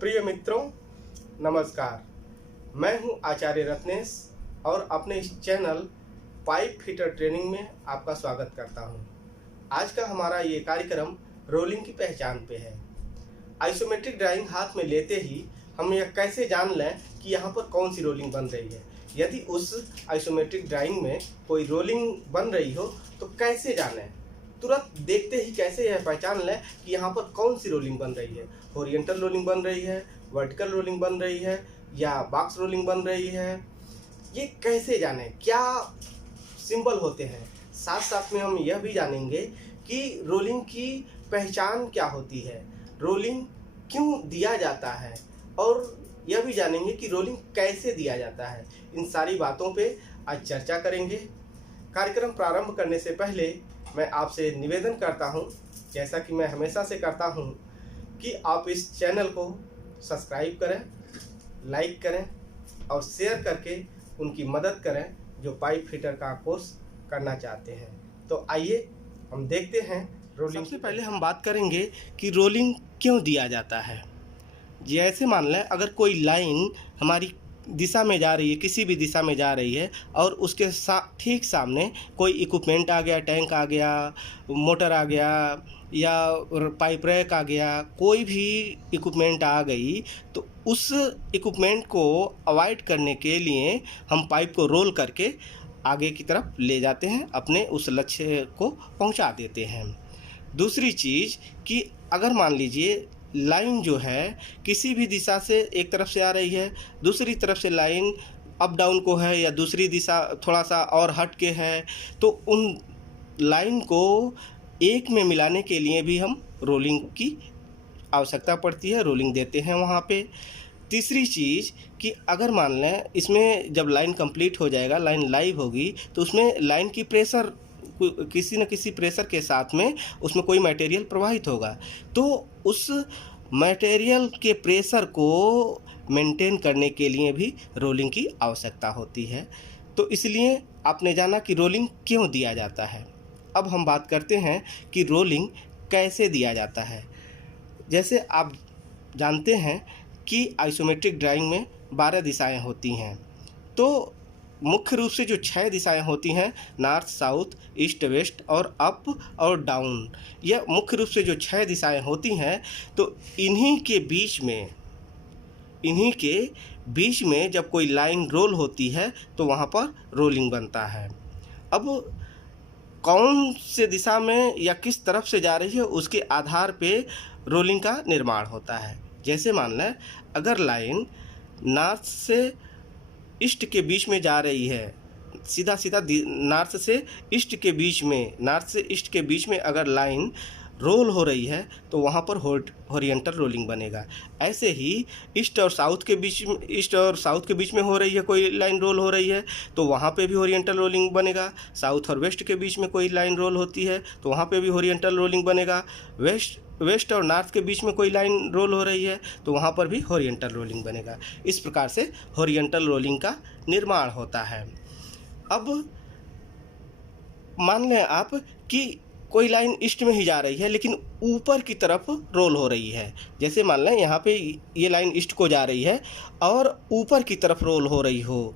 प्रिय मित्रों, नमस्कार। मैं हूं आचार्य रत्नेश और अपने इस चैनल पाइप फिटर ट्रेनिंग में आपका स्वागत करता हूं। आज का हमारा ये कार्यक्रम रोलिंग की पहचान पे है। आइसोमेट्रिक ड्राइंग हाथ में लेते ही हम यह कैसे जान लें कि यहाँ पर कौन सी रोलिंग बन रही है। यदि उस आइसोमेट्रिक ड्राइंग में कोई रोलिंग बन रही हो तो कैसे जानें, तुरंत देखते ही कैसे यह पहचान लें कि यहाँ पर कौन सी रोलिंग बन रही है। हॉरिजॉन्टल रोलिंग बन रही है, वर्टिकल रोलिंग बन रही है या बॉक्स रोलिंग बन रही है, ये कैसे जानें, क्या सिंबल होते हैं। साथ साथ में हम यह भी जानेंगे कि रोलिंग की पहचान क्या होती है, रोलिंग क्यों दिया जाता है और यह भी जानेंगे कि रोलिंग कैसे दिया जाता है। इन सारी बातों पे आज चर्चा करेंगे। कार्यक्रम प्रारंभ करने से पहले मैं आपसे निवेदन करता हूं, जैसा कि मैं हमेशा से करता हूं, कि आप इस चैनल को सब्सक्राइब करें, लाइक करें और शेयर करके उनकी मदद करें जो पाइप फिटर का कोर्स करना चाहते हैं। तो आइए हम देखते हैं रोलिंग। सबसे पहले हम बात करेंगे कि रोलिंग क्यों दिया जाता है। जैसे मान लें, अगर कोई लाइन हमारी दिशा में जा रही है, किसी भी दिशा में जा रही है और उसके ठीक सामने कोई इक्विपमेंट आ गया, टैंक आ गया, मोटर आ गया या पाइप रैक आ गया, कोई भी इक्विपमेंट आ गई, तो उस इक्विपमेंट को अवॉइड करने के लिए हम पाइप को रोल करके आगे की तरफ ले जाते हैं, अपने उस लक्ष्य को पहुंचा देते हैं। दूसरी चीज़ कि अगर मान लीजिए लाइन जो है किसी भी दिशा से एक तरफ से आ रही है, दूसरी तरफ से लाइन अप डाउन को है या दूसरी दिशा थोड़ा सा और हट के है, तो उन लाइन को एक में मिलाने के लिए भी हम रोलिंग की आवश्यकता पड़ती है, रोलिंग देते हैं वहाँ पे। तीसरी चीज़ कि अगर मान लें इसमें जब लाइन कंप्लीट हो जाएगा, लाइन लाइव होगी, तो उसमें लाइन की प्रेशर किसी न किसी प्रेशर के साथ में उसमें कोई मटेरियल प्रवाहित होगा, तो उस मटेरियल के प्रेशर को मेंटेन करने के लिए भी रोलिंग की आवश्यकता होती है। तो इसलिए आपने जाना कि रोलिंग क्यों दिया जाता है। अब हम बात करते हैं कि रोलिंग कैसे दिया जाता है। जैसे आप जानते हैं कि आइसोमेट्रिक ड्राइंग में 12 दिशाएं होती हैं, तो मुख्य रूप से जो 6 दिशाएं होती हैं, नॉर्थ, साउथ, ईस्ट, वेस्ट और अप और डाउन, यह मुख्य रूप से जो 6 दिशाएं होती हैं, तो इन्हीं के बीच में जब कोई लाइन रोल होती है तो वहाँ पर रोलिंग बनता है। अब कौन से दिशा में या किस तरफ से जा रही है उसके आधार पे रोलिंग का निर्माण होता है। जैसे मान लें, अगर लाइन नॉर्थ से ईस्ट के बीच में जा रही है, सीधा नॉर्थ से ईस्ट के बीच में अगर लाइन रोल हो रही है तो वहाँ पर हॉरिजॉन्टल रोलिंग बनेगा। ऐसे ही ईस्ट और साउथ के बीच में हो रही है, कोई लाइन रोल हो रही है तो वहाँ पे भी हॉरिजॉन्टल रोलिंग बनेगा। साउथ और वेस्ट के बीच में कोई लाइन रोल होती है तो वहाँ पे भी हॉरिजॉन्टल रोलिंग बनेगा। वेस्ट और नॉर्थ के बीच में कोई लाइन रोल हो रही है तो वहाँ पर भी हॉरिजॉन्टल रोलिंग बनेगा। इस प्रकार से हॉरिजॉन्टल रोलिंग का निर्माण होता है। अब मान लें आप कि कोई लाइन ईस्ट में ही जा रही है लेकिन ऊपर की तरफ रोल हो रही है। जैसे मान लें यहाँ पे ये लाइन ईस्ट को जा रही है और ऊपर की तरफ रोल हो रही हो,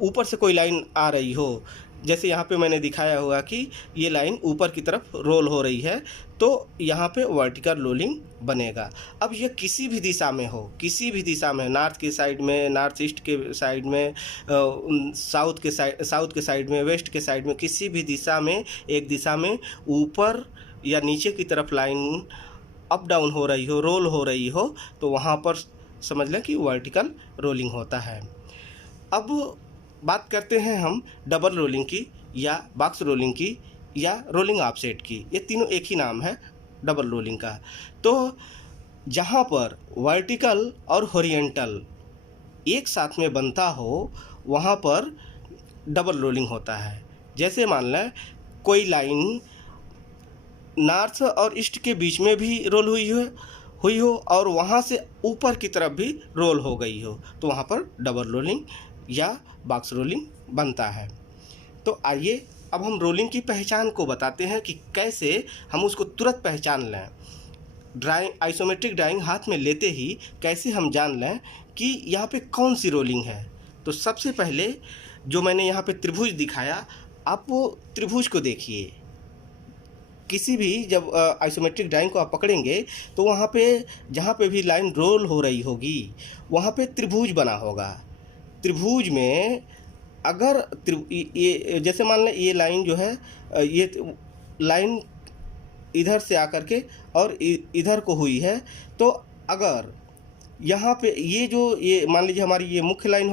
ऊपर से कोई लाइन आ रही हो, जैसे यहाँ पे मैंने दिखाया हुआ कि ये लाइन ऊपर की तरफ रोल हो रही है, तो यहाँ पे वर्टिकल रोलिंग बनेगा। अब ये किसी भी दिशा में हो, नॉर्थ के साइड में, नॉर्थ ईस्ट के साइड में, साउथ के साइड में, वेस्ट के साइड में, किसी भी दिशा में, एक दिशा में ऊपर या नीचे की तरफ लाइन अप डाउन हो रही हो, रोल हो रही हो, तो वहाँ पर समझ लें कि वर्टिकल रोलिंग होता है। अब बात करते हैं हम डबल रोलिंग की या बॉक्स रोलिंग की या रोलिंग ऑफसेट की। ये तीनों एक ही नाम है डबल रोलिंग का। तो जहाँ पर वर्टिकल और हॉरिजॉन्टल एक साथ में बनता हो वहाँ पर डबल रोलिंग होता है। जैसे मान लें कोई लाइन नॉर्थ और ईस्ट के बीच में भी रोल हुई हो और वहाँ से ऊपर की तरफ भी रोल हो गई हो, तो वहाँ पर डबल रोलिंग या बॉक्स रोलिंग बनता है। तो आइए अब हम रोलिंग की पहचान को बताते हैं कि कैसे हम उसको तुरंत पहचान लें। ड्राइंग आइसोमेट्रिक ड्राइंग हाथ में लेते ही कैसे हम जान लें कि यहाँ पे कौन सी रोलिंग है। तो सबसे पहले जो मैंने यहाँ पे त्रिभुज दिखाया, आप वो त्रिभुज को देखिए। किसी भी जब आइसोमेट्रिक ड्राइंग को आप पकड़ेंगे तो वहाँ पे जहाँ पे भी लाइन रोल हो रही होगी वहाँ पे त्रिभुज बना होगा। त्रिभुज में अगर ये जैसे मान लें ये लाइन जो है, ये लाइन इधर से आकर के और इधर को हुई है, तो अगर यहाँ पे ये मान लीजिए हमारी ये मुख्य लाइन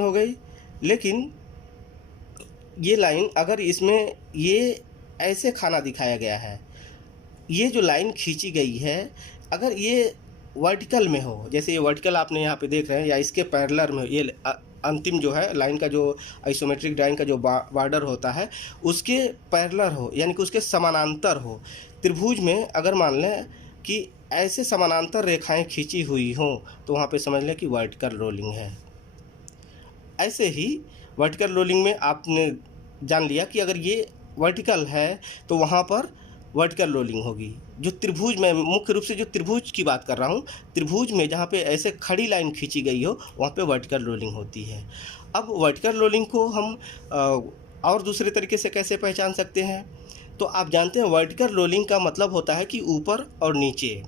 हो गई, लेकिन ये लाइन अगर इसमें ये ऐसे खाना दिखाया गया है, ये जो लाइन खींची गई है अगर ये वर्टिकल में हो, जैसे ये वर्टिकल आपने यहाँ पे देख रहे हैं, या इसके पैरेलल में, ये अंतिम जो है लाइन का जो आइसोमेट्रिक ड्राइंग का जो बॉर्डर होता है उसके पैरेलल हो, यानी कि उसके समानांतर हो। त्रिभुज में अगर मान लें कि ऐसे समानांतर रेखाएं खींची हुई हों तो वहाँ पे समझ लें कि वर्टिकल रोलिंग है। ऐसे ही वर्टिकल रोलिंग में आपने जान लिया कि अगर ये वर्टिकल है तो वहाँ पर वर्टिकल रोलिंग होगी। जो त्रिभुज में, मुख्य रूप से जो त्रिभुज की बात कर रहा हूँ, त्रिभुज में जहाँ पे ऐसे खड़ी लाइन खींची गई हो वहाँ पे वर्टिकल रोलिंग होती है। अब वर्टिकल रोलिंग को हम और दूसरे तरीके से कैसे पहचान सकते हैं? तो आप जानते हैं वर्टिकल रोलिंग का मतलब होता है कि ऊपर और नीचे,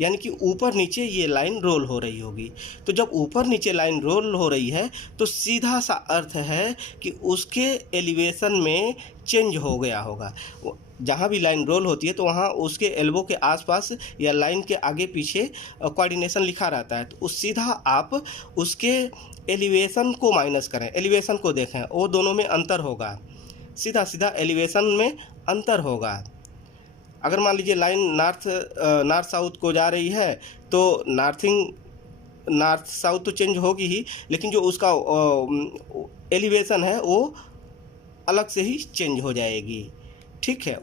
यानी कि ऊपर नीचे ये लाइन रोल हो रही होगी। तो जब ऊपर नीचे लाइन रोल हो रही है तो सीधा सा अर्थ है कि उसके एलिवेशन में चेंज हो गया होगा। जहाँ भी लाइन रोल होती है तो वहाँ उसके एल्बो के आसपास या लाइन के आगे पीछे कोऑर्डिनेशन लिखा रहता है, तो उस सीधा आप उसके एलिवेशन को माइनस करें, एलिवेशन को देखें, वो दोनों में अंतर होगा, सीधा सीधा एलिवेशन में अंतर होगा। अगर मान लीजिए लाइन नॉर्थ साउथ को जा रही है तो नॉर्थ साउथ तो चेंज होगी ही, लेकिन जो उसका एलिवेशन है वो अलग से ही चेंज हो जाएगी। ठीक है,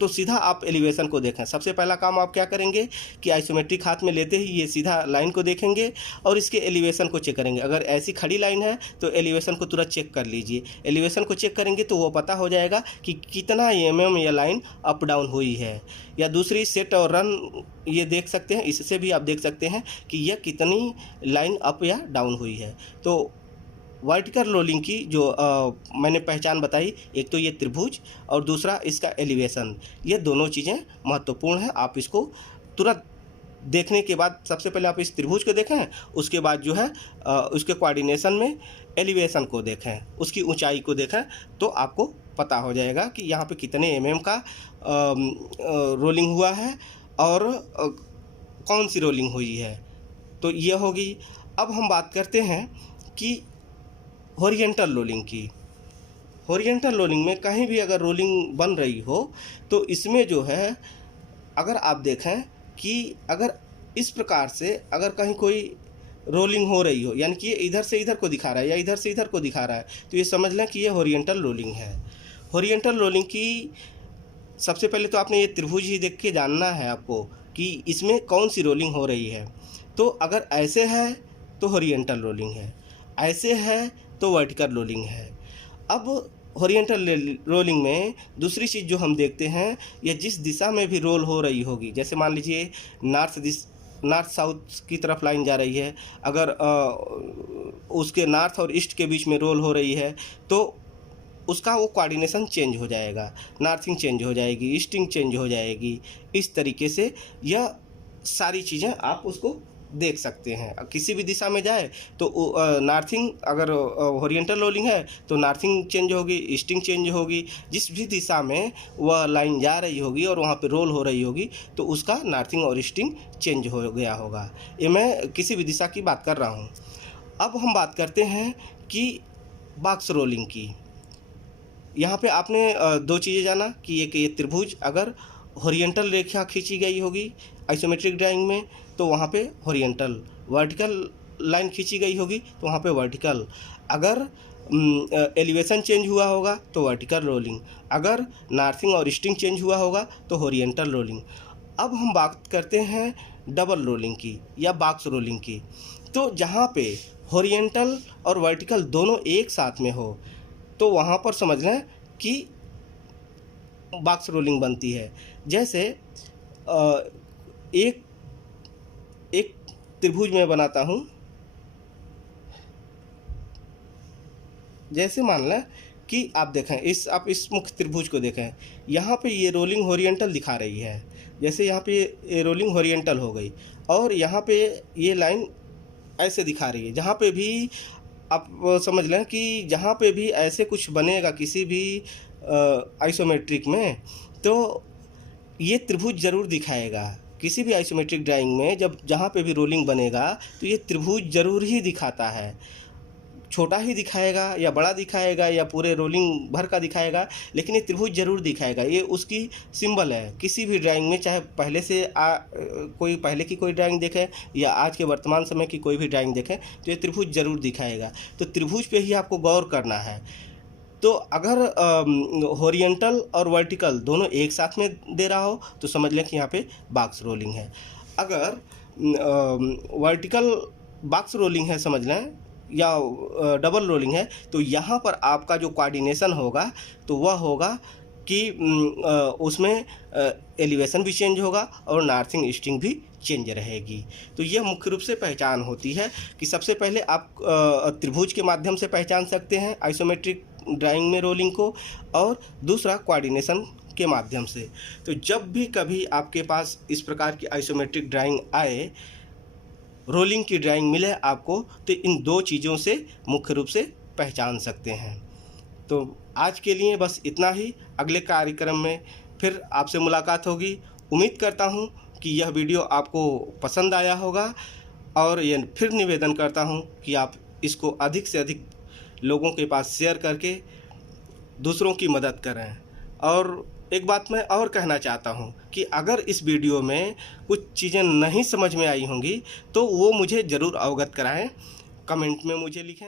तो सीधा आप एलिवेशन को देखें। सबसे पहला काम आप क्या करेंगे कि आइसोमेट्रिक हाथ में लेते ही ये सीधा लाइन को देखेंगे और इसके एलिवेशन को चेक करेंगे। अगर ऐसी खड़ी लाइन है तो एलिवेशन को तुरंत चेक कर लीजिए। एलिवेशन को चेक करेंगे तो वो पता हो जाएगा कि कितना mm ये लाइन अप डाउन हुई है। या दूसरी सेट और रन ये देख सकते हैं, इससे भी आप देख सकते हैं कि यह कितनी लाइन अप या डाउन हुई है। तो वर्टिकल रोलिंग की जो मैंने पहचान बताई, एक तो ये त्रिभुज और दूसरा इसका एलिवेशन, ये दोनों चीज़ें महत्वपूर्ण हैं। आप इसको तुरंत देखने के बाद सबसे पहले आप इस त्रिभुज को देखें, उसके बाद जो है उसके कोऑर्डिनेशन में एलिवेशन को देखें, उसकी ऊंचाई को देखें, तो आपको पता हो जाएगा कि यहाँ पे कितने mm का रोलिंग हुआ है और कौन सी रोलिंग हुई है। तो ये होगी। अब हम बात करते हैं कि हॉरिजॉन्टल रोलिंग की। हॉरिजॉन्टल रोलिंग में कहीं भी अगर रोलिंग बन रही हो तो इसमें जो है अगर आप देखें कि अगर इस प्रकार से अगर कहीं कोई रोलिंग हो रही हो, यानी कि ये इधर से इधर को दिखा रहा है या इधर से इधर को दिखा रहा है, तो ये समझ लें कि ये हॉरिजॉन्टल रोलिंग है। हॉरिजॉन्टल रोलिंग की सबसे पहले तो आपने ये त्रिभुज ही देख के जानना है आपको कि इसमें कौन सी रोलिंग हो रही है। तो अगर ऐसे है तो हॉरिजॉन्टल रोलिंग है, ऐसे है तो वर्टिकल रोलिंग है। अब हॉरिजॉन्टल रोलिंग में दूसरी चीज़ जो हम देखते हैं, ये जिस दिशा में भी रोल हो रही होगी, जैसे मान लीजिए नॉर्थ साउथ की तरफ लाइन जा रही है, अगर उसके नॉर्थ और ईस्ट के बीच में रोल हो रही है तो उसका वो कोऑर्डिनेशन चेंज हो जाएगा, नॉर्थिंग चेंज हो जाएगी, ईस्टिंग चेंज हो जाएगी। इस तरीके से यह सारी चीज़ें आप उसको देख सकते हैं। किसी भी दिशा में जाए तो नॉर्थिंग, अगर हॉरिजॉन्टल रोलिंग है तो नॉर्थिंग चेंज होगी, ईस्टिंग चेंज होगी। जिस भी दिशा में वह लाइन जा रही होगी और वहाँ पे रोल हो रही होगी तो उसका नॉर्थिंग और ईस्टिंग चेंज हो गया होगा। ये मैं किसी भी दिशा की बात कर रहा हूँ। अब हम बात करते हैं कि बॉक्स रोलिंग की। यहाँ पे आपने दो चीज़ें जाना कि ये त्रिभुज अगर हॉरिजॉन्टल रेखा खींची गई होगी आइसोमेट्रिक ड्राइंग में तो वहाँ पे हॉरिजॉन्टल, वर्टिकल लाइन खींची गई होगी तो वहाँ पे वर्टिकल। अगर एलिवेशन चेंज हुआ होगा तो वर्टिकल रोलिंग, अगर नॉर्थिंग और ईस्टिंग चेंज हुआ होगा तो हॉरिजॉन्टल रोलिंग। अब हम बात करते हैं डबल रोलिंग की या बॉक्स रोलिंग की। तो जहाँ पे हॉरिजॉन्टल और वर्टिकल दोनों एक साथ में हो तो वहाँ पर समझ लें कि बॉक्स रोलिंग बनती है। जैसे एक एक त्रिभुज में बनाता हूँ। जैसे मान लें कि आप देखें, आप इस मुख्य त्रिभुज को देखें, यहाँ पे ये रोलिंग हॉरिजॉन्टल दिखा रही है। जैसे यहाँ पे ये रोलिंग हॉरिजॉन्टल हो गई और यहाँ पे ये लाइन ऐसे दिखा रही है। जहाँ पे भी आप समझ लें कि जहाँ पे भी ऐसे कुछ बनेगा किसी भी आइसोमेट्रिक में, तो ये त्रिभुज ज़रूर दिखाएगा। किसी भी आइसोमेट्रिक ड्राइंग में जब जहाँ पे भी रोलिंग बनेगा तो ये त्रिभुज ज़रूर ही दिखाता है। छोटा ही दिखाएगा या बड़ा दिखाएगा या पूरे रोलिंग भर का दिखाएगा, लेकिन ये त्रिभुज जरूर दिखाएगा। ये उसकी सिंबल है किसी भी ड्राइंग में, चाहे पहले से कोई पहले की कोई ड्राइंग देखे या आज के वर्तमान समय की कोई भी ड्राइंग देखें तो ये त्रिभुज जरूर दिखाएगा। तो त्रिभुज पे ही आपको गौर करना है। तो अगर हॉरिजॉन्टल और वर्टिकल दोनों एक साथ में दे रहा हो तो समझ लें कि यहाँ पे बॉक्स रोलिंग है। अगर वर्टिकल बॉक्स रोलिंग है समझ लें, या डबल रोलिंग है, तो यहाँ पर आपका जो कोऑर्डिनेशन होगा तो वह होगा कि उसमें एलिवेशन भी चेंज होगा और नॉर्थिंग ईस्टिंग भी चेंज रहेगी। तो यह मुख्य रूप से पहचान होती है कि सबसे पहले आप त्रिभुज के माध्यम से पहचान सकते हैं आइसोमेट्रिक ड्राइंग में रोलिंग को, और दूसरा कोऑर्डिनेशन के माध्यम से। तो जब भी कभी आपके पास इस प्रकार की आइसोमेट्रिक ड्राइंग आए, रोलिंग की ड्राइंग मिले आपको, तो इन दो चीज़ों से मुख्य रूप से पहचान सकते हैं। तो आज के लिए बस इतना ही। अगले कार्यक्रम में फिर आपसे मुलाकात होगी। उम्मीद करता हूं कि यह वीडियो आपको पसंद आया होगा, और यह फिर निवेदन करता हूं कि आप इसको अधिक से अधिक लोगों के पास शेयर करके दूसरों की मदद करें। और एक बात मैं और कहना चाहता हूं कि अगर इस वीडियो में कुछ चीज़ें नहीं समझ में आई होंगी तो वो मुझे ज़रूर अवगत कराएं, कमेंट में मुझे लिखें।